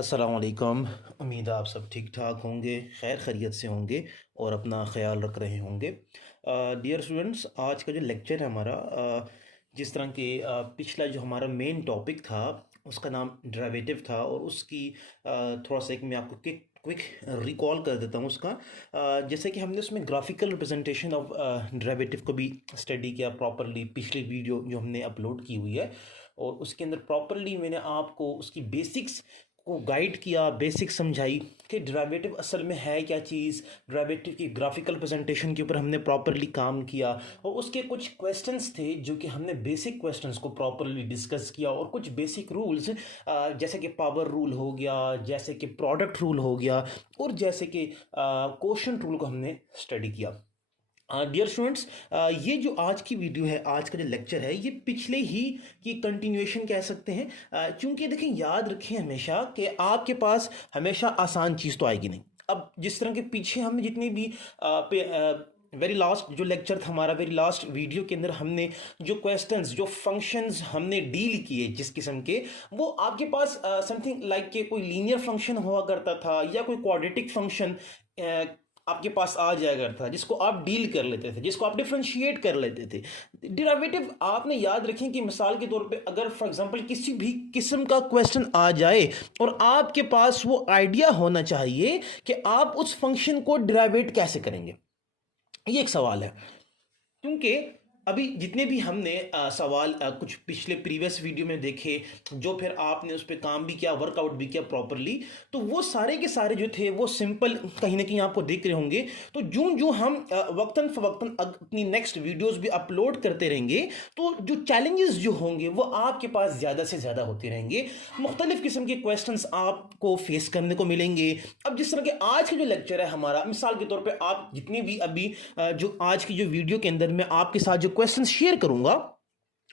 अस्सलाम वालेकुम। उम्मीद है आप सब ठीक ठाक होंगे, खैर खैरियत से होंगे और अपना ख्याल रख रहे होंगे। डियर स्टूडेंट्स, आज का जो लेक्चर है हमारा, जिस तरह के पिछला जो हमारा मेन टॉपिक था उसका नाम डेरिवेटिव था, और उसकी थोड़ा सा एक मैं आपको क्विक रिकॉल कर देता हूँ उसका। जैसे कि हमने उसमें ग्राफिकल रिप्रेजेंटेशन ऑफ डेरिवेटिव को भी स्टडी किया प्रॉपरली, पिछली वीडियो जो हमने अपलोड की हुई है, और उसके अंदर प्रॉपरली मैंने आपको उसकी बेसिक्स को गाइड किया, बेसिक समझाई कि डेरिवेटिव असल में है क्या चीज़। डेरिवेटिव की ग्राफिकल प्रेजेंटेशन के ऊपर हमने प्रॉपरली काम किया, और उसके कुछ क्वेश्चंस थे जो कि हमने बेसिक क्वेश्चंस को प्रॉपरली डिस्कस किया, और कुछ बेसिक रूल्स जैसे कि पावर रूल हो गया, जैसे कि प्रोडक्ट रूल हो गया, और जैसे कि क्वोशंट रूल को हमने स्टडी किया। डियर स्टूडेंट्स, ये जो आज की वीडियो है, आज का जो लेक्चर है, ये पिछले ही की कंटिन्यूएशन कह सकते हैं। चूंकि देखें, याद रखें हमेशा कि आपके पास हमेशा आसान चीज़ तो आएगी नहीं। अब जिस तरह के पीछे हमने जितनी भी वेरी लास्ट जो लेक्चर था हमारा, वेरी लास्ट वीडियो के अंदर हमने जो क्वेश्चंस, जो फंक्शंस हमने डील किए जिस किस्म के, वो आपके पास समथिंग लाइक के कोई लीनियर फंक्शन हुआ करता था या कोई क्वाड्रेटिक फंक्शन आपके पास आ जाया करता था, जिसको आप डील कर लेते थे, जिसको आप डिफरेंशिएट कर लेते थे। डेरिवेटिव आपने याद रखें कि मिसाल के तौर पे अगर फॉर एग्जांपल किसी भी किस्म का क्वेश्चन आ जाए और आपके पास वो आइडिया होना चाहिए कि आप उस फंक्शन को डेरिवेट कैसे करेंगे, ये एक सवाल है। क्योंकि अभी जितने भी हमने सवाल कुछ पिछले प्रीवियस वीडियो में देखे, जो फिर आपने उस पर काम भी किया, वर्कआउट भी किया प्रॉपरली, तो वो सारे के सारे जो थे वो सिंपल कहीं ना कहीं आपको देख रहे होंगे। तो जो जो हम वक्तन फवक्तन अपनी नेक्स्ट वीडियोस भी अपलोड करते रहेंगे, तो जो चैलेंजेस जो होंगे वो आपके पास ज़्यादा से ज़्यादा होते रहेंगे। मुख्तलिफ किस्म के क्वेश्चन आपको फेस करने को मिलेंगे। अब जिस तरह के आज का जो लेक्चर है हमारा, मिसाल के तौर पर आप जितनी भी अभी जो आज की जो वीडियो के अंदर मैं आपके साथ जो क्वेश्चंस शेयर करूंगा,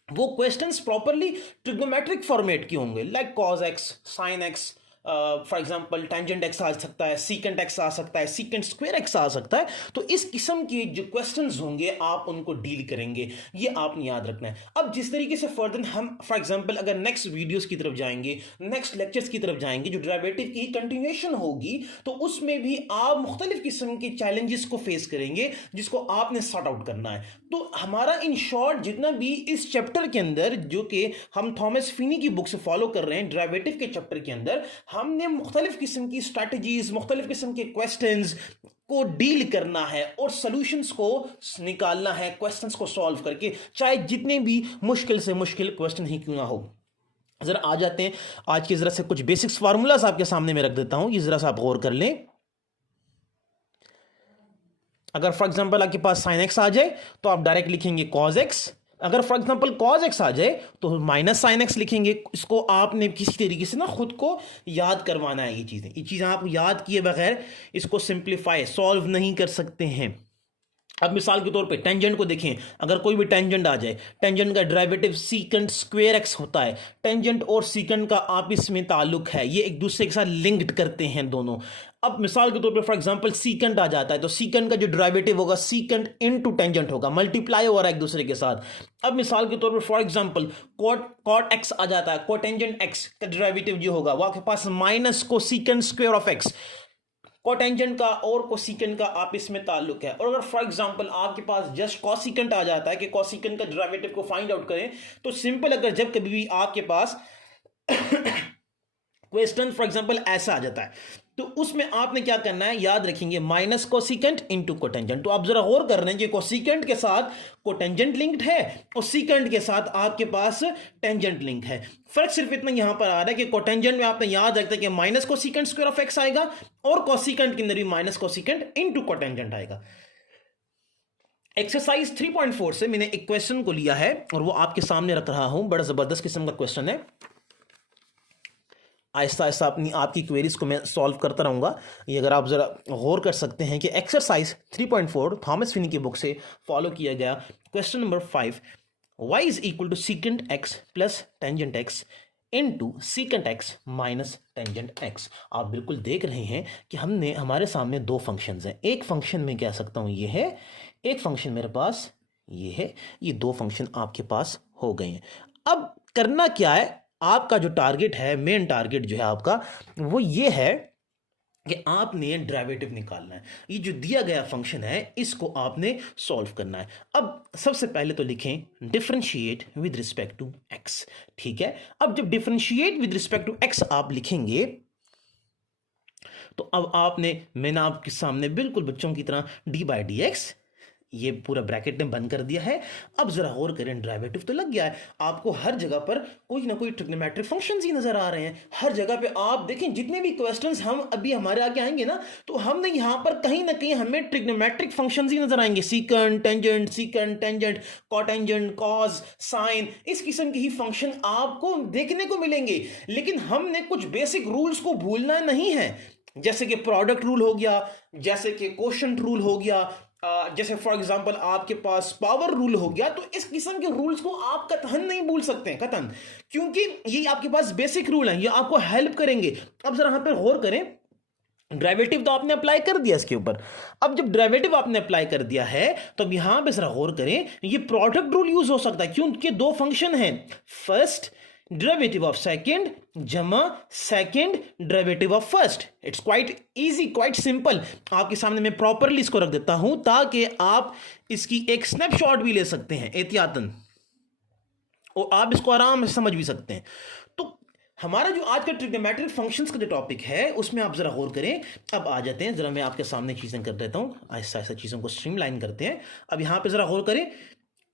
वो क्वेश्चंस प्रॉपरली ट्रिग्नोमेट्रिक फॉर्मेट के होंगे, like cos x, sine x, for example tangent x आ सकता है, सीकेंट एक्स आ सकता है, सीकेंट स्क्वायर एक्स आ सकता है। तो इस किस्म के जो क्वेश्चंस होंगे आप उनको डील करेंगे, ये आपने याद रखना है। अब जिस तरीके से फर्दर हम फॉर एग्जांपल अगर नेक्स्ट वीडियोस की तरफ जाएंगे, नेक्स्ट लेक्चर्स की तरफ जाएंगे, जो डेरिवेटिव की कंटिन्यूएशन होगी, तो उसमें भी आप मुख्तलिफ किस्म के चैलेंजेस को फेस करेंगे जिसको आपने सॉर्ट आउट करना है। तो हमारा इन शॉर्ट जितना भी इस चैप्टर के अंदर, जो कि हम थॉमस फिनी की बुक से फॉलो कर रहे हैं, डेरिवेटिव के चैप्टर के अंदर हमने मुख्तलिफ किस्म की स्ट्रैटेजीज, मुख्तलिफ किस्म के क्वेश्चंस को डील करना है और सॉल्यूशंस को निकालना है, क्वेश्चंस को सॉल्व करके, चाहे जितने भी मुश्किल से मुश्किल क्वेश्चन ही क्यों ना हो। जरा आ जाते हैं आज की जरा से कुछ बेसिक्स फार्मूलाज आपके सामने में रख देता हूं, ये जरा सा आप गौर कर लें। अगर फॉर एग्जांपल आपके पास साइन एक्स आ जाए तो आप डायरेक्ट लिखेंगे कॉज एक्स। अगर फॉर एग्जांपल कॉज एक्स आ जाए तो माइनस साइन एक्स लिखेंगे। इसको आपने किसी तरीके से ना खुद को याद करवाना है। ये चीज़ें आप याद किए बगैर इसको सिंप्लीफाई सॉल्व नहीं कर सकते हैं। अब मिसाल के तौर पे टेंजेंट को देखें, अगर कोई भी टेंजेंट आ जाए, टेंजेंट का डेरिवेटिव सीकेंट स्क्वायर एक्स होता है। टेंजेंट और सीकेंट का आपस में ताल्लुक है, ये एक दूसरे के साथ लिंक्ड करते हैं दोनों। अब मिसाल के तौर पे फॉर एग्जांपल सीकेंट आ जाता है तो सीकेंट का जो डेरिवेटिव होगा सीकेंट इनटू टेंजेंट होगा, मल्टीप्लाई हो रहा है एक दूसरे के साथ। अब मिसाल के तौर पे फॉर एग्जांपल कॉट एक्स आ जाता है, कोटेंजेंट एक्स का डेरिवेटिव जो होगा वो आपके पास माइनस को secant square of x. Cotangent का और कोसिकेंट का आपस में ताल्लुक है। और अगर फॉर एग्जांपल आपके पास जस्ट कोसिकेंट आ जाता है कि कोसिकेंट का डेरिवेटिव को फाइंड आउट करें, तो सिंपल अगर जब कभी भी आपके पास क्वेश्चन फॉर एग्जांपल ऐसा आ जाता है तो उसमें आपने क्या करना है, याद रखेंगे माइनस कोसिकेंट इंटू कोटेंजेंट। तो आप जरा गौर कर रहे हैं कि कोसिकेंट के साथ कोटेंजेंट लिंक्ड है और सीकेंट के साथ आपके पास टेंजेंट लिंक है। फर्क सिर्फ इतना यहां पर आ रहा है कि कोटेंजेंट में आपने याद रखता है कि minus cosecant square of x आएगा, और कोसिकेंट के अंदर भी माइनस कोसिकेंट इंटू कोटेंजेंट आएगा। एक्सरसाइज 3.4 से मैंने एक क्वेश्चन को लिया है और वो आपके सामने रख रहा हूं। बड़ा जबरदस्त किस्म का क्वेश्चन है। आहिस्ता आहिस्ता अपनी आपकी क्वेरीज को मैं सॉल्व करता रहूँगा। ये अगर आप ज़रा गौर कर सकते हैं कि एक्सरसाइज 3.4 थॉमस फिनी की बुक से फॉलो किया गया। Question number 5, y is equal to secant x plus tangent x into secant x minus tangent x. आप बिल्कुल देख रहे हैं कि हमने हमारे सामने दो फंक्शंस हैं। एक फंक्शन में कह सकता हूँ ये है, एक फंक्शन मेरे पास ये है। ये दो फंक्शन आपके पास हो गए हैं। अब करना क्या है, आपका जो टारगेट है, मेन टारगेट जो है आपका, वो ये है कि आपने डेरिवेटिव निकालना है। ये जो दिया गया फंक्शन है इसको आपने सॉल्व करना है। अब सबसे पहले तो लिखें differentiate with respect to x, ठीक है। अब जब differentiate with respect to x आप लिखेंगे तो अब मैंने आपके सामने बिल्कुल बच्चों की तरह डी बाई डी एक्स ये पूरा ब्रैकेट ने बंद कर दिया है। अब जरा गौर करें, डेरिवेटिव तो लग गया है, आपको हर जगह पर कोई ना कोई ट्रिग्नोमेट्रिक फंक्शंस ही नजर आ रहे हैं। हर जगह पे आप देखें, जितने भी क्वेश्चंस हम अभी हमारे आगे आएंगे ना, तो हमने यहां पर कहीं ना कहीं हमें ट्रिग्नोमेट्रिक फंक्शंस ही नजर आएंगे। सीकंट टेंजेंट कॉटेंजेंट कॉस साइन, इस किस्म के ही फंक्शन आपको देखने को मिलेंगे। लेकिन हमने कुछ बेसिक रूल्स को भूलना नहीं है, जैसे कि प्रोडक्ट रूल हो गया, जैसे कि कोशेंट रूल हो गया, जैसे फॉर एग्जांपल आपके पास पावर रूल हो गया। तो इस किस्म के रूल्स को आप कतन नहीं भूल सकते हैं, कतन, क्योंकि ये आपके पास बेसिक रूल हैं, ये आपको हेल्प करेंगे। अब जरा यहां पर गौर करें, डेरिवेटिव तो आपने अप्लाई कर दिया इसके ऊपर। अब जब डेरिवेटिव आपने अप्लाई कर दिया है तो अब यहां पे जरा गौर करें, ये प्रोडक्ट रूल यूज हो सकता है, क्योंकि दो फंक्शन हैं, फर्स्ट डेरिवेटिव ऑफ सेकंड जमा second derivative of first. It's quite easy, quite simple. आपके सामने मैं प्रॉपरली इसको रख देता हूं ताकि आप इसकी एक स्नैपशॉट भी ले सकते हैं एहतियातन, और आप इसको आराम से समझ भी सकते हैं। तो हमारा जो आज का ट्रिग्नोमेट्रिक फंक्शंस का जो टॉपिक है उसमें आप जरा गौर करें। अब आ जाते हैं, जरा मैं आपके सामने चीजें कर देता हूं, ऐसा ऐसा चीजों को स्ट्रीमलाइन करते हैं। अब यहां पे जरा गौर करें,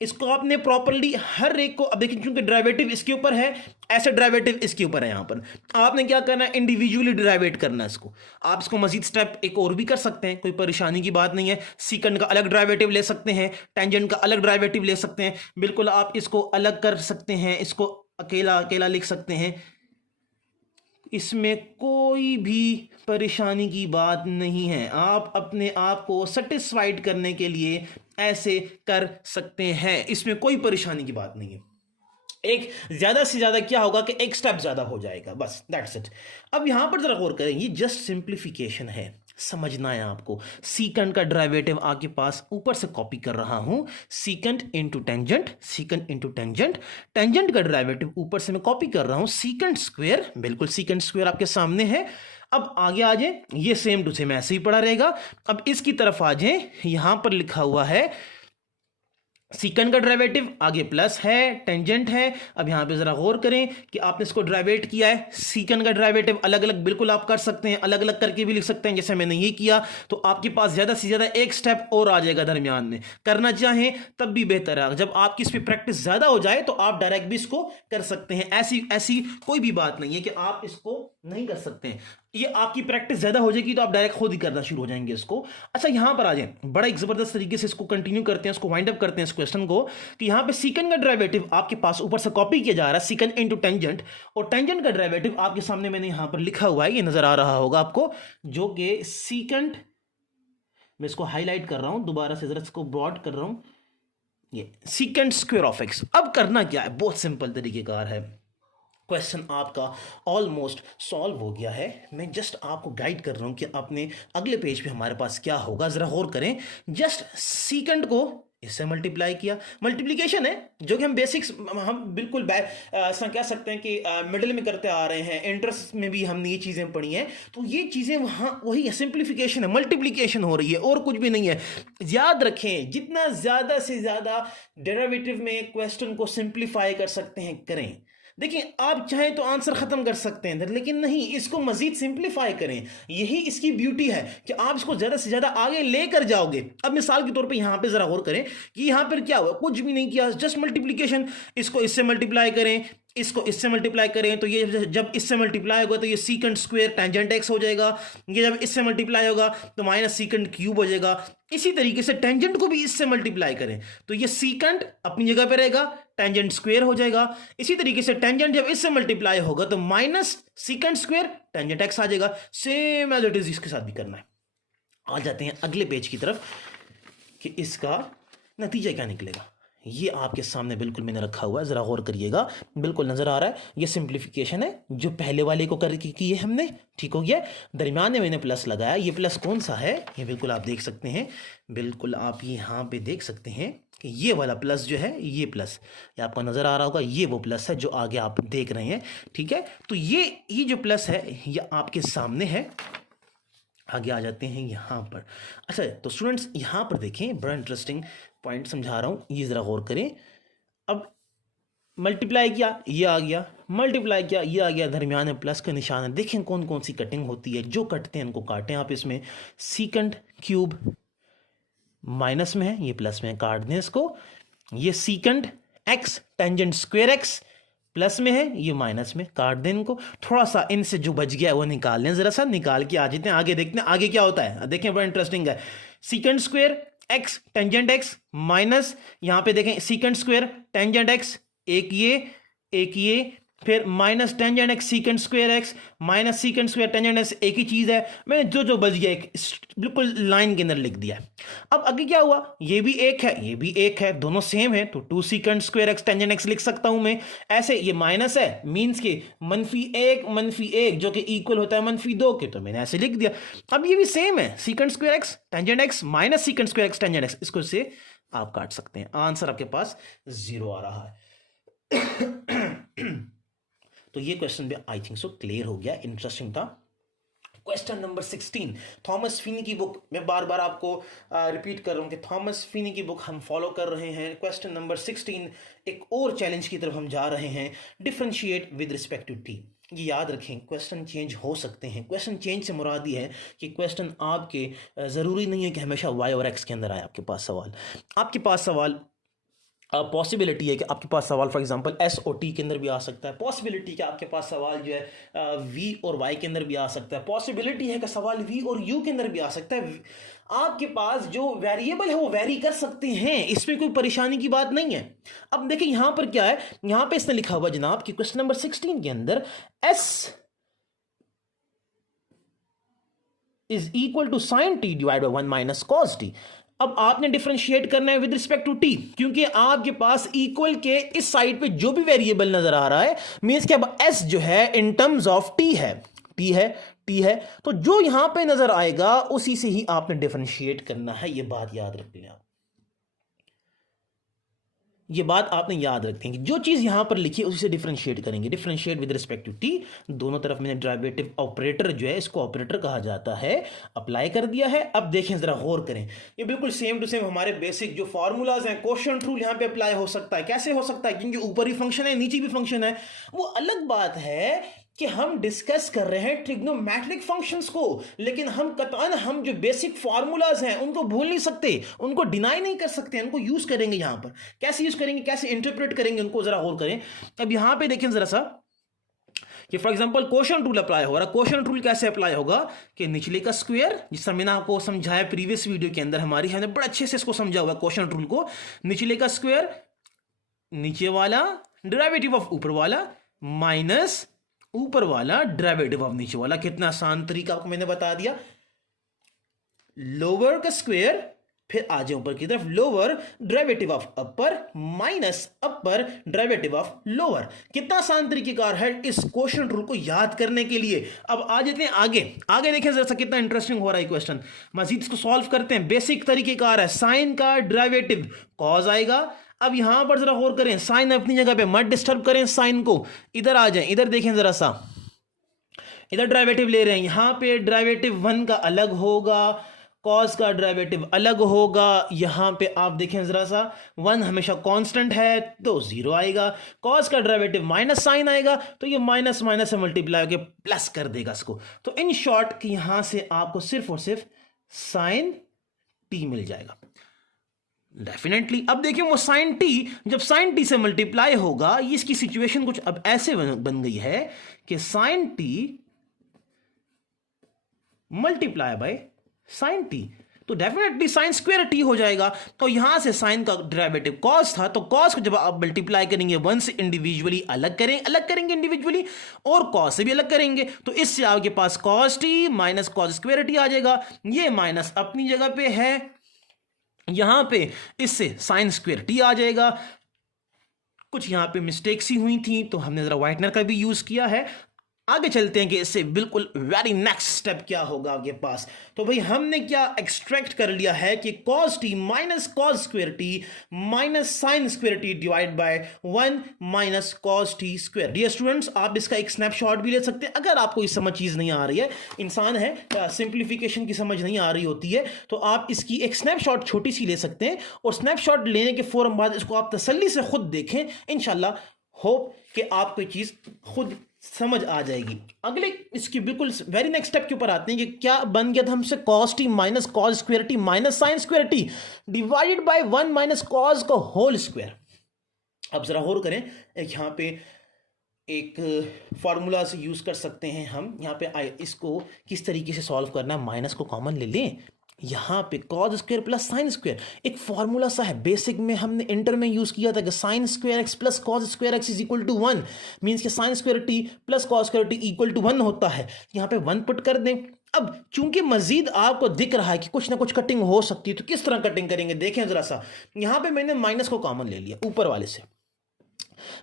इसको आपने प्रॉपर्ली हर एक को, अब देखिए क्योंकि डेरिवेटिव इसके ऊपर है, ऐसे डेरिवेटिव इसके ऊपर है, यहां पर आपने क्या करना है, इंडिविजुअली डेरिवेट करना है इसको। आप इसको मजीद स्टेप एक और भी कर सकते हैं, कोई परेशानी की बात नहीं है। सीकंड का अलग डेरिवेटिव ले सकते हैं, टेंजेंट का अलग डेरिवेटिव ले सकते हैं, बिल्कुल आप इसको अलग कर सकते हैं, इसको अकेला अकेला लिख सकते हैं, इसमें कोई भी परेशानी की बात नहीं है। आप अपने आप को सेटिस्फाइड करने के लिए ऐसे कर सकते हैं, इसमें कोई परेशानी की बात नहीं है। एक ज्यादा से ज्यादा क्या होगा कि एक स्टेप ज्यादा हो जाएगा, बस दैट्स इट। अब यहां पर जरा गौर करें, ये जस्ट सिंप्लीफिकेशन है, समझना है आपको। सीकंड का डेरिवेटिव आपके पास ऊपर से कॉपी कर रहा हूं, secant into tangent, secant into tangent, tangent का डेरिवेटिव ऊपर से मैं कॉपी कर रहा हूं, सीकंड स्क्वायर, बिल्कुल सीकंड स्क्वायर आपके सामने है। अब आगे आ जाए, ये सेम टू सेम ऐसे ही पड़ा रहेगा। अब इसकी तरफ आ जाए, यहां पर लिखा हुआ है सीकंड का डेरिवेटिव, आगे प्लस है, टेंजेंट है। अब यहां पे जरा गौर करें कि आपने इसको डेरिवेट किया है, सीकंड का डेरिवेटिव अलग अलग बिल्कुल आप कर सकते हैं, अलग अलग करके भी लिख सकते हैं, जैसे मैंने ये किया। तो आपके पास ज्यादा से ज्यादा एक स्टेप और आ जाएगा दरमियान में, करना चाहें तब भी बेहतर है। जब आपकी इस पर प्रैक्टिस ज्यादा हो जाए तो आप डायरेक्ट भी इसको कर सकते हैं, ऐसी ऐसी कोई भी बात नहीं है कि आप इसको नहीं कर सकते हैं। ये आपकी प्रैक्टिस ज्यादा हो जाएगी तो आप डायरेक्ट खुद ही करना शुरू हो जाएंगे इसको। अच्छा यहां पर आ जाए, बड़ा एक जबरदस्त तरीके से इसको कंटिन्यू करते हैं, इसको वाइंड अप करते हैं इस क्वेश्चन को, कि यहां पे सीकंड का डेरिवेटिव आपके पास ऊपर से कॉपी किया जा रहा है, सीकंड इनटू टेंजेंट, और टेंजेंट का डेरिवेटिव आपके सामने मैंने यहां पर लिखा हुआ है, ये नजर आ रहा होगा आपको, जो कि सीकंड, मैं इसको हाईलाइट कर रहा हूं दोबारा से, जरा इसको ब्रॉड कर रहा हूं, ये सीकंड स्क्वायर ऑफ एक्स। अब करना क्या है, बहुत सिंपल तरीकेकार है, क्वेश्चन आपका ऑलमोस्ट सॉल्व हो गया है। मैं जस्ट आपको गाइड कर रहा हूं कि आपने अगले पेज पे हमारे पास क्या होगा, जरा गौर करें। जस्ट सीकंड को इससे मल्टीप्लाई किया, मल्टीप्लिकेशन है जो कि हम बेसिक्स, हम बिल्कुल ऐसा कह सकते हैं कि मिडिल में करते आ रहे हैं, इंटरेस्ट में भी हमने ये चीज़ें पढ़ी हैं। तो ये चीज़ें वहाँ वही है, सिंप्लीफिकेशन है, मल्टीप्लिकेशन हो रही है और कुछ भी नहीं है। याद रखें, जितना ज़्यादा से ज़्यादा डेरिवेटिव में क्वेश्चन को सिंप्लीफाई कर सकते हैं करें। देखिए आप चाहें तो आंसर खत्म कर सकते हैं, लेकिन नहीं, इसको मजीद सिंप्लीफाई करें, यही इसकी ब्यूटी है कि आप इसको ज्यादा से ज्यादा आगे लेकर जाओगे। अब मिसाल के तौर पे यहां पे जरा गौर करें कि यहां पर क्या हुआ, कुछ भी नहीं किया, जस्ट मल्टीप्लिकेशन। इसको इससे मल्टीप्लाई करें, इसको इससे मल्टीप्लाई करें, तो ये जब इससे मल्टीप्लाई होगा तो ये सीकंड स्क्वायर टेंजेंट एक्स हो जाएगा, ये जब इससे मल्टीप्लाई होगा तो माइनस सीकंड क्यूब हो जाएगा। इसी तरीके से टेंजेंट को भी इससे मल्टीप्लाई करें तो ये सीकंड अपनी जगह पे रहेगा, टेंजेंट स्क्वायर हो जाएगा। इसी तरीके से टेंजेंट जब इससे मल्टीप्लाई होगा तो minus secant square tangent x आ जाएगा। सेम एज इट इज इसके साथ भी करना है। आ जाते हैं अगले पेज की तरफ कि इसका नतीजा क्या निकलेगा। ये आपके सामने बिल्कुल मैंने रखा हुआ है, ज़रा गौर करिएगा, बिल्कुल नज़र आ रहा है। ये सिंप्लीफिकेशन है जो पहले वाले को करके की है हमने, ठीक हो गया। दरमियान में मैंने प्लस लगाया, ये प्लस कौन सा है ये बिल्कुल आप देख सकते हैं, बिल्कुल आप यहाँ पे देख सकते हैं कि ये वाला प्लस जो है, ये प्लस, ये आपको नज़र आ रहा होगा, ये वो प्लस है जो आगे आप देख रहे हैं, ठीक है। तो ये जो प्लस है ये आपके सामने है। आगे आ जाते हैं यहाँ पर। अच्छा, तो स्टूडेंट्स यहाँ पर देखें, बड़ा इंटरेस्टिंग पॉइंट समझा रहा हूँ, ये ज़रा गौर करें। अब मल्टीप्लाई किया, ये आ गया, मल्टीप्लाई किया, ये आ गया, दरमियान में प्लस का निशान है। देखें कौन कौन सी कटिंग होती है, जो कटते हैं उनको काटें आप। इसमें सीकंड क्यूब माइनस में है, ये प्लस में है, काट दें इसको। ये secant x tangent square x plus में है, ये माइनस में, काट दें इनको। थोड़ा सा इनसे जो बच गया है वो निकाल लें, जरा सा निकाल के आ जाते हैं आगे, देखते हैं आगे क्या होता है। देखें बड़ा इंटरेस्टिंग है, secant square x tangent x minus, यहां पे देखें सीकंड स्क्वेयर टेंजेंट एक्स, एक ये, फिर minus tangent x secant square x minus secant square tangent x, एक ही चीज है। मैंने जो बच गया एक बिल्कुल लाइन के अंदर लिख दिया। अब आगे क्या हुआ, ये भी एक है, ये भी एक है, दोनों सेम है, तो 2 secant square x tangent x लिख सकता हूं मैं ऐसे। ये माइनस है, मीन्स के -1 जो कि इक्वल होता है -2 के, तो मैंने ऐसे लिख दिया। अब ये भी सेम है, secant square x tangent x minus secant square x tangent x, इसको से आप काट सकते हैं। आंसर आपके पास 0 आ रहा है। तो ये क्वेश्चन भी आई थिंक सो क्लियर हो गया, इंटरेस्टिंग था। क्वेश्चन नंबर 16, थॉमस फिनी की बुक, मैं बार बार आपको रिपीट कर रहा हूं कि थॉमस फिनी की बुक हम फॉलो कर रहे हैं। क्वेश्चन नंबर 16, एक और चैलेंज की तरफ हम जा रहे हैं, differentiate with respect to t. ये याद रखें, क्वेश्चन चेंज हो सकते हैं। क्वेश्चन चेंज से मुराद ये है कि क्वेश्चन आपके ज़रूरी नहीं है कि हमेशा वाई और एक्स के अंदर आए आपके पास सवाल। आपके पास सवाल पॉसिबिलिटी है कि आपके पास सवाल फॉर एग्जांपल एस और टी के अंदर भी आ सकता है। पॉसिबिलिटी कि आपके पास सवाल जो है वी और वाई के अंदर भी आ सकता है। पॉसिबिलिटी है कि सवाल वी और यू के अंदर भी आ सकता है। आपके पास जो वेरिएबल है वो वेरी कर सकते हैं, इसमें कोई परेशानी की बात नहीं है। अब देखिए यहां पर क्या है, यहां पे इसने लिखा हुआ जनाब कि क्वेश्चन नंबर 16 के अंदर S is equal to sine t divide by 1 minus cos t. अब आपने डिफरेंशिएट करना है विद रिस्पेक्ट टू टी, क्योंकि आपके पास इक्वल के इस साइड पे जो भी वेरिएबल नजर आ रहा है मींस कि अब एस जो है इन टर्म्स ऑफ टी है, टी है, तो जो यहां पे नजर आएगा उसी से ही आपने डिफरेंशिएट करना है। ये बात याद रख लें आप, ये बात आपने याद रखते हैं कि जो चीज यहां पर लिखी है उसी से डिफरेंशिएट करेंगे। Differentiate with respect to t, दोनों तरफ मैंने डेरिवेटिव ऑपरेटर जो है, इसको ऑपरेटर कहा जाता है, अप्लाई कर दिया है। अब देखें जरा गौर करें, ये बिल्कुल सेम टू सेम हमारे बेसिक जो फार्मूलाज हैं, कोशेंट रूल यहां पे अप्लाई हो सकता है। कैसे हो सकता है, क्योंकि ऊपर ही फंक्शन है नीचे भी फंक्शन है। वो अलग बात है कि हम डिस्कस कर रहे हैं ट्रिग्नोमेट्रिक फंक्शंस को, लेकिन हम कतई हम जो बेसिक फार्मूलाज हैं उनको भूल नहीं सकते, उनको डिनाई नहीं कर सकते, उनको यूज करेंगे। यहां पर कैसे यूज करेंगे, कैसे इंटरप्रेट करेंगे, उनको जरा गौर करें। अब यहां पे देखें जरा सा कि for example quotient rule apply हो रहा है। कोशेंट रूल कैसे अप्लाई होगा कि निचले का स्क्वायर, जिस तरह मैंने आपको समझाया प्रीवियस वीडियो के अंदर, हमारी हमने बड़ा अच्छे से इसको समझा हुआ कोशेंट रूल को। निचले का स्क्वायर नीचे वाला डेरिवेटिव ऑफ ऊपर वाला माइनस ऊपर वाला डेरिवेटिव ऑफ नीचे वाला। कितना आसान तरीका आपको मैंने बता दिया। लोअर का स्क्वायर, फिर आ जाए ऊपर की तरफ, lower derivative of upper minus upper derivative of lower. कितना आसान तरीकेकार है इस क्वेश्चन रूल को याद करने के लिए। अब आ जाते हैं आगे देखें जरा सा कितना इंटरेस्टिंग हो रहा है क्वेश्चन। मजीद इसको सॉल्व करते हैं। बेसिक तरीकेकार है, साइन का डेरिवेटिव कॉस आएगा। अब यहां पर जरा गौर करें, साइन अपनी जगह पे मत डिस्टर्ब करें साइन को। इधर आ जाएं, इधर देखें जरा सा, इधर डेरिवेटिव ले रहे हैं, यहां पे डेरिवेटिव 1 का अलग होगा, कॉस का डेरिवेटिव अलग होगा। यहां पे आप देखें जरा सा, 1 हमेशा कांस्टेंट है तो 0 आएगा। कॉस का डेरिवेटिव माइनस साइन आएगा तो ये माइनस माइनस से मल्टीप्लाई होकर प्लस कर देगा इसको। तो इन शॉर्ट कि यहां से आपको सिर्फ और सिर्फ साइन टी मिल जाएगा डेफिनेटली। अब देखिए वो साइन टी, जब साइन टी से मल्टीप्लाई होगा, इसकी सिचुएशन कुछ अब ऐसे बन गई है कि sine t multiply by sine t, तो डेफिनेटली साइन स्क्वायर टी हो जाएगा। तो यहां से साइन का डेरिवेटिव कॉस था, तो कॉस को जब आप मल्टीप्लाई करेंगे 1 से इंडिविजुअली अलग करेंगे इंडिविजुअली, और कॉस से भी अलग करेंगे, तो इससे आपके पास cos T minus cos square T आ जाएगा। ये माइनस अपनी जगह पे है यहां पे इससे साइन स्क्वायर टी आ जाएगा। कुछ यहां पे मिस्टेक्स ही हुई थी तो हमने जरा व्हाइटनर का भी यूज किया है। आगे चलते हैं कि इससे बिल्कुल वेरी नेक्स्ट स्टेप क्या होगा आपके पास। तो भाई हमने क्या एक्सट्रैक्ट कर लिया है कि cos t minus cos square t minus sine square t divide by 1 minus cos t square. Dear students, आप इसका एक स्नैपशॉट भी ले सकते हैं अगर आपको इस समझ चीज नहीं आ रही है। इंसान है, सिंप्लीफिकेशन की समझ नहीं आ रही होती है, तो आप इसकी एक स्नैपशॉट छोटी सी ले सकते हैं और स्नैपशॉट लेने के फौरन बाद इसको आप तसल्ली से खुद देखें। इंशाल्लाह होप कि आपको ये चीज खुद समझ आ जाएगी। अगले इसकी बिल्कुल वेरी नेक्स्ट स्टेप के ऊपर आते हैं कि क्या बन गया था हमसे cos t minus cos square t minus sine square T divided by 1 minus cos का होल स्क्वायर। अब जरा और करें, एक यहाँ पे एक फार्मूला से यूज कर सकते हैं हम। यहाँ पे इसको किस तरीके से सॉल्व करना है, माइनस को कॉमन ले लें। यहाँ पे cos square plus sine square एक फॉर्मूला सा है, बेसिक में हमने इंटर में यूज किया था कि sine square x plus cos square x is equal to 1, means कि sine square T plus cos square T equal to 1 होता है। यहाँ पे 1 पुट कर दें। अब चूंकि मजीद आपको दिख रहा है कि कुछ ना कुछ कटिंग हो सकती है, तो किस तरह कटिंग करेंगे देखें जरा सा। यहाँ पे मैंने माइनस को कॉमन ले लिया ऊपर वाले से,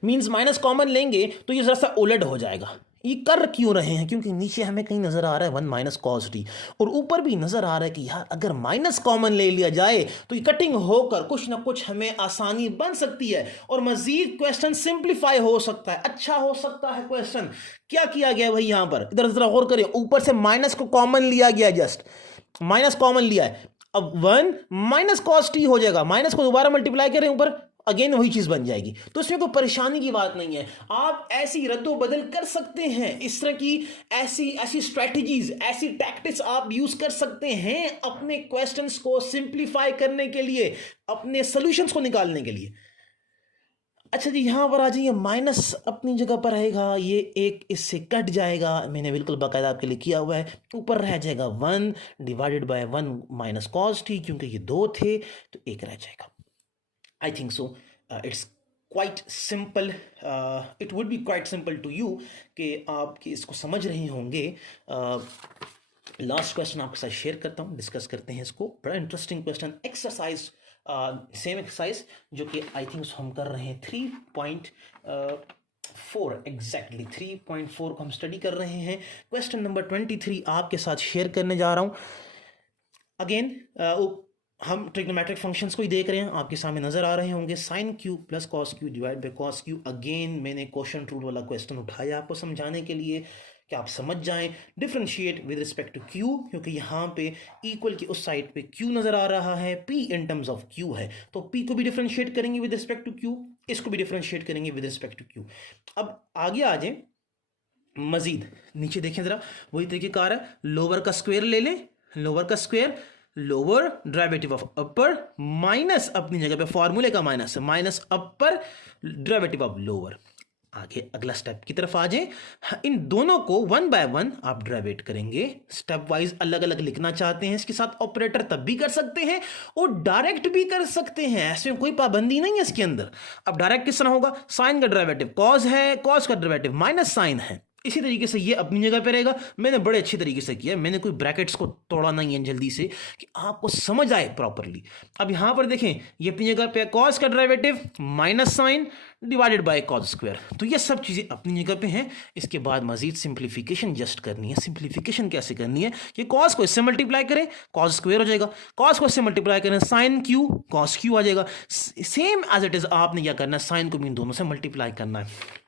मीन्स माइनस कॉमन लेंगे तो ये जरा सा उलट हो जाएगा। ये कर क्यों रहे हैं, क्योंकि नीचे हमें कहीं नजर आ रहा है 1 माइनस कॉस टी और ऊपर भी नजर आ रहा है कि यार अगर माइनस कॉमन ले लिया जाए तो ये कटिंग होकर कुछ ना कुछ हमें आसानी बन सकती है और मजीद क्वेश्चन सिंप्लीफाई हो सकता है, अच्छा हो सकता है क्वेश्चन। क्या किया गया भाई, यहां पर इधर जरा गौर करें, ऊपर से माइनस को कॉमन लिया गया, जस्ट माइनस कॉमन लिया है। अब 1 माइनस कॉस टी हो जाएगा, माइनस को दोबारा मल्टीप्लाई करें ऊपर, अगेन वही चीज बन जाएगी। तो इसमें कोई परेशानी की बात नहीं है, आप ऐसी रद्दो बदल कर सकते हैं। इस तरह की ऐसी स्ट्रेटजीज, ऐसी टैक्टिक्स आप यूज कर सकते हैं अपने क्वेश्चंस को सिंप्लीफाई करने के लिए, अपने सॉल्यूशंस को निकालने के लिए। अच्छा जी, यहां पर आ जाइए, माइनस अपनी जगह पर रहेगा, ये एक इससे कट जाएगा, मैंने बिल्कुल बाकायदा आपके लिए किया हुआ है। ऊपर रह जाएगा 1 divided by 1 minus cos T, क्योंकि ये 2 थे तो एक रह जाएगा। I think so. It's quite simple. It would be quite simple to you कि आप इसको समझ रहे होंगे। लास्ट क्वेश्चन आपके साथ शेयर करता हूँ, डिस्कस करते हैं इसको। बड़ा interesting question, exercise same exercise जो कि आई थिंक हम कर रहे हैं 3.4 एग्जैक्टली 3.4 को हम स्टडी कर रहे हैं। क्वेश्चन नंबर 23 आपके साथ शेयर करने जा रहा हूँ। अगेन हम ट्रिग्नोमेट्रिक फंक्शंस को ही देख रहे हैं, आपके सामने नजर आ रहे होंगे। Sine q plus cos q divide by cos q. Again मैंने क्वेश्चन रूल वाला क्वेश्चन उठाया आपको समझाने के लिए कि आप समझ जाएं। Differentiate with respect to q, क्योंकि यहाँ पे इक्वल की उस साइड पे क्यू नजर आ रहा है, P in terms of Q है, तो पी को भी डिफरेंशिएट करेंगे विद रिस्पेक्ट टू क्यू, इसको भी डिफरेंशिएट करेंगे विद रिस्पेक्ट टू क्यू। अब आगे आ जाए, मजीद नीचे देखें जरा, वही तरीकेकार है, लोअर का स्क्वायर ले लें, लोअर का square, lower derivative of upper minus अपनी जगह पे फॉर्मूले का माइनस है, minus upper derivative of lower. आगे अगला स्टेप की तरफ आ जाए, इन दोनों को 1 बाय 1 आप डेरिवेट करेंगे। स्टेप वाइज अलग अलग लिखना चाहते हैं, इसके साथ ऑपरेटर तब भी कर सकते हैं और डायरेक्ट भी कर सकते हैं, ऐसे कोई पाबंदी नहीं है इसके अंदर। अब डायरेक्ट किस तरह होगा, साइन का डेरिवेटिव कॉस है, कॉस का डेरिवेटिव माइनस साइन है, इसी तरीके से ये अपनी जगह पे रहेगा। मैंने बड़े अच्छी तरीके से किया, मैंने कोई ब्रैकेट्स को तोड़ा नहीं है जल्दी से, कि आपको समझ आए प्रॉपरली। अब यहां पर देखें, ये अपनी जगह पे कॉस का derivative minus sine divided by cos square, तो ये सब चीजें अपनी जगह पे हैं। इसके बाद मजीद सिंप्लीफिकेशन जस्ट करनी है। सिंप्लीफिकेशन कैसे करनी है कि कॉस को इससे मल्टीप्लाई करें, कॉस स्क्वायर हो जाएगा, कॉस को इससे मल्टीप्लाई करें, साइन क्यू कॉस क्यू आ जाएगा। सेम एज इट इज आपने क्या करना है, साइन को भी इन दोनों से मल्टीप्लाई करना है।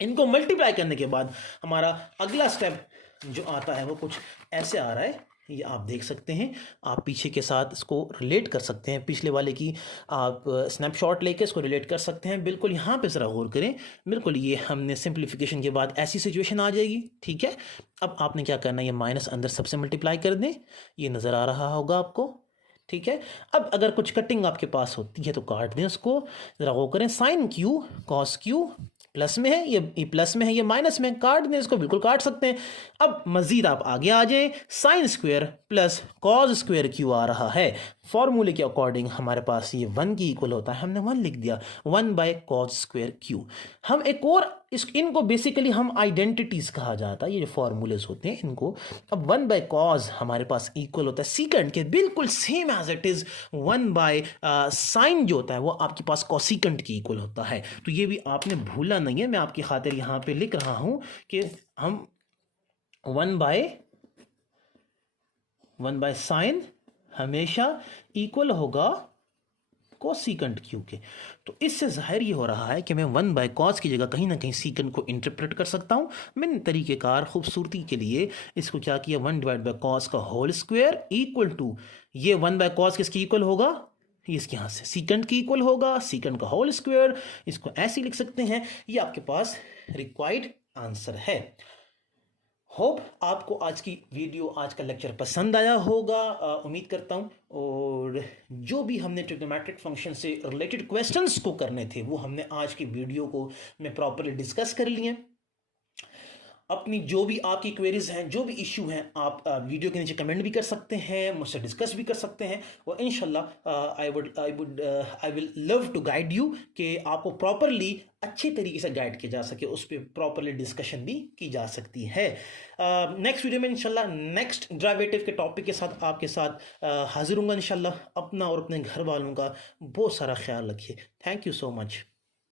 इनको मल्टीप्लाई करने के बाद हमारा अगला स्टेप जो आता है वो कुछ ऐसे आ रहा है, ये आप देख सकते हैं। आप पीछे के साथ इसको रिलेट कर सकते हैं, पिछले वाले की आप स्नैपशॉट लेके इसको रिलेट कर सकते हैं। बिल्कुल यहाँ पे ज़रा गौर करें, बिल्कुल ये हमने सिंप्लीफिकेशन के बाद ऐसी सिचुएशन आ जाएगी, ठीक है। अब आपने क्या करना है, ये माइनस अंदर सबसे मल्टीप्लाई कर दें, ये नज़र आ रहा होगा आपको, ठीक है। अब अगर कुछ कटिंग आपके पास होती है तो काट दें उसको, ज़रा गौर करें। Sine q cos q plus में है, ये प्लस में है, ये माइनस में, काट दें इसको, बिल्कुल काट सकते हैं। अब मजीद आप आगे आ जाए, sine square plus cos square Q आ रहा है, फॉर्मूले के अकॉर्डिंग हमारे पास ये 1 की इक्वल होता है, हमने 1 लिख दिया, 1 बाय कॉस स्क्वायर क्यू। हम एक और इनको बेसिकली हम आइडेंटिटीज कहा जाता है, ये जो फॉर्मूलेज होते हैं इनको। अब 1/cos हमारे पास इक्वल होता है सीकेंड के, बिल्कुल same as it is 1/sin जो होता है वो आपके पास कॉसिकेंट की इक्वल होता है। तो ये भी आपने भूलना नहीं है, मैं आपकी खातिर यहाँ पे लिख रहा हूँ कि हम 1/sin हमेशा इक्वल होगा कोसिकेंट क्यू के। तो इससे जाहिर ये हो रहा है कि मैं 1/cos की जगह कहीं ना कहीं सीकेंट को इंटरप्रेट कर सकता हूँ। मैंने तरीक़ेकार खूबसूरती के लिए इसको क्या किया, 1/cos का होल स्क्वायर इक्वल टू ये 1/cos किसकी इक्वल होगा, इसके यहाँ से सीकेंट की इक्वल होगा, सीकेंट का होल स्क्वायर, इसको ऐसे लिख सकते हैं। ये आपके पास रिक्वायर्ड आंसर है। होप आपको आज की वीडियो, आज का लेक्चर पसंद आया होगा, उम्मीद करता हूँ। और जो भी हमने ट्रिग्नोमेट्रिक फंक्शन से रिलेटेड क्वेश्चंस को करने थे वो हमने आज की वीडियो को में प्रॉपर्ली डिस्कस कर लिए। अपनी जो भी आपकी क्वेरीज हैं, जो भी इशू हैं, आप वीडियो के नीचे कमेंट भी कर सकते हैं, मुझसे डिस्कस भी कर सकते हैं। और इंशाल्लाह I will love to guide you कि आपको प्रॉपरली अच्छे तरीके से गाइड किया जा सके, उस पर प्रॉपरली डिस्कशन भी की जा सकती है। नेक्स्ट वीडियो में इंशाल्लाह नेक्स्ट डेरिवेटिव के टॉपिक के साथ आपके साथ हाजिर हूँगा इंशाल्लाह। अपना और अपने घर वालों का बहुत सारा ख्याल रखिए। Thank you so much.